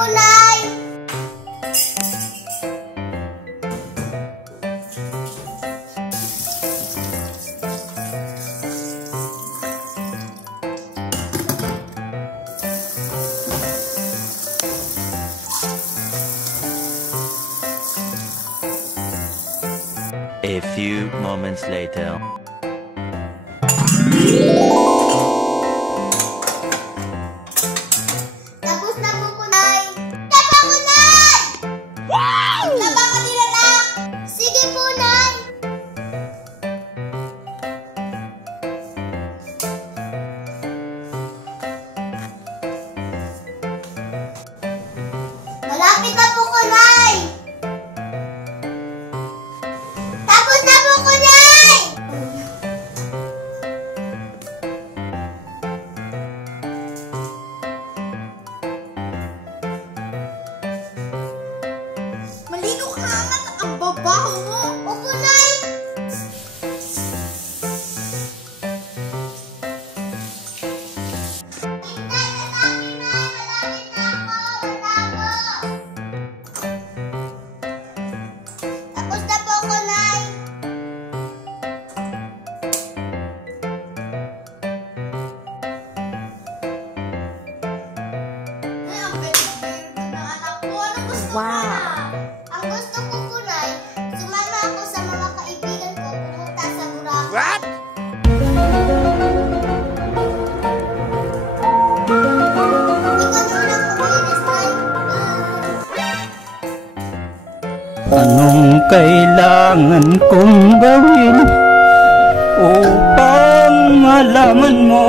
po, Nay! A few moments later. Tapos na po, Nay! Tapa ko, Nay! Wow! Tapa ko din, anak! Sige po, Nay! Malapit na po ko, Nay! Tapos na po ko, Nay! Maligo ka anak, ang babaho mo. Opo, Nay. Hintay ka sa akin, Nay. Malapit na ako. Tapos na po ako, Nay. Ay, ang galing-galing ng anak ko. Ano gusto mo na? Ang gusto ko po, Nay, sumama ako sa mga kaibigan ko pumunta sa Boracay. What? Ikaw na lang kumilis, Nay. Anong kailangan kong gawin upang malaman mo